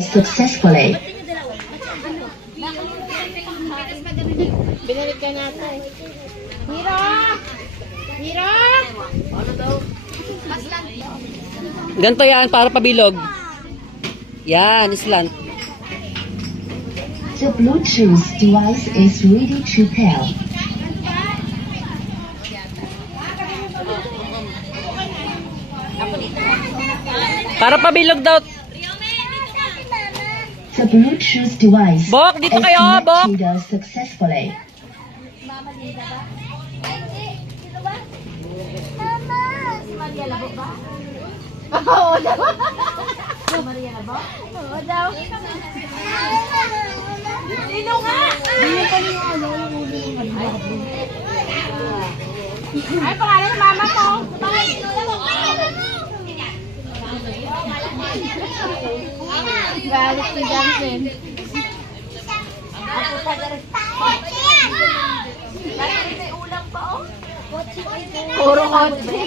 successfully. Binalik ka natin. Hiro! Hiro! Ganito yan, para pabilog. Yan, slant. The Bluetooth device is ready to pair. Para pabilog daw. The Bluetooth device Bok, dito is kayo, Bok. connected successfully. Oo daw. Maria na ba? Oo daw. Sino nga? Ay, pangalan ng mama ko. Galit si Johnson. Puro kotse.